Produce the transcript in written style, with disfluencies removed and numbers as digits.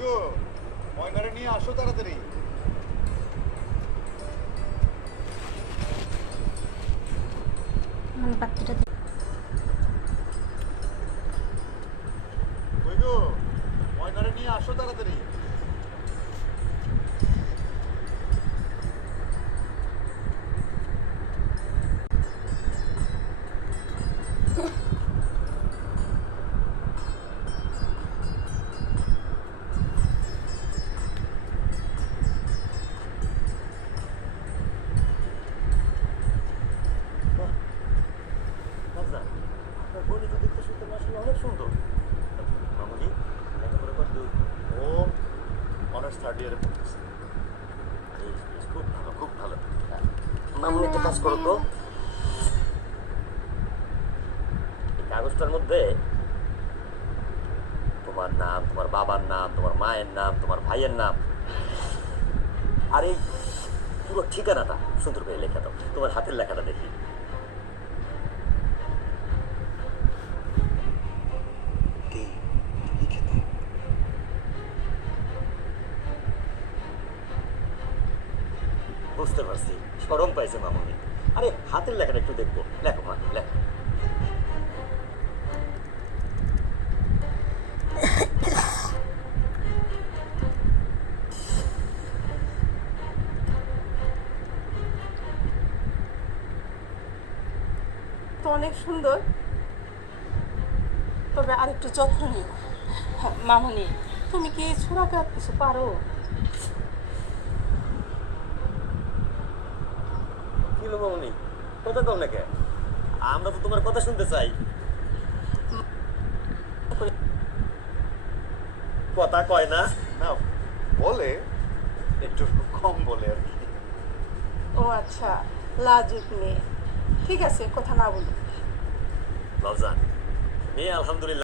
গো ময়নারে নিয়ে আসো তাড়াতাড়ি। বাচ্চাটা কই গো ময়নারে নিয়ে আসো তাড়াতাড়ি। আপনার বোনই তো দেখতে শুনতে আসলে অনেক সুন্দর। মামুনি লেখাপড়া কর তুই? ও অনার্স থার্ড ইয়ারে পড়তেছে। খুব ভালো, খুব ভালো। মামুনি একটা কাজ করো তো, এই কাগজটার মধ্যে তোমার নাম, তোমার বাবার নাম, তোমার মায়ের নাম, তোমার ভাইয়ের নাম আর এই পুরো ঠিকানাটা সুন্দর করে লেখা দাও। তোমার হাতের লেখাটা দেখি। বুঝতে পারছি, শরম পাইছে মামুনি। আরে হাতের লেখাটা একটু দেখবো। লেখো মা, লেখো। তো অনেক সুন্দর, তবে আরেকটু যত্ন নিও। মামুনি, তুমি কি ছোড়াকে আর কিছু পারো? কি হলো মামুনি, কথা কম নাকি? আমরা তো তোমার কথা শুনতে চাই। কথা কয় না? না বলে, একটু কম বলে আর কি। ও আচ্ছা, লাজুক মেয়ে। ঠিক আছে, কথা না বলো। লজান মেয়ে আলহামদুলিল্লাহ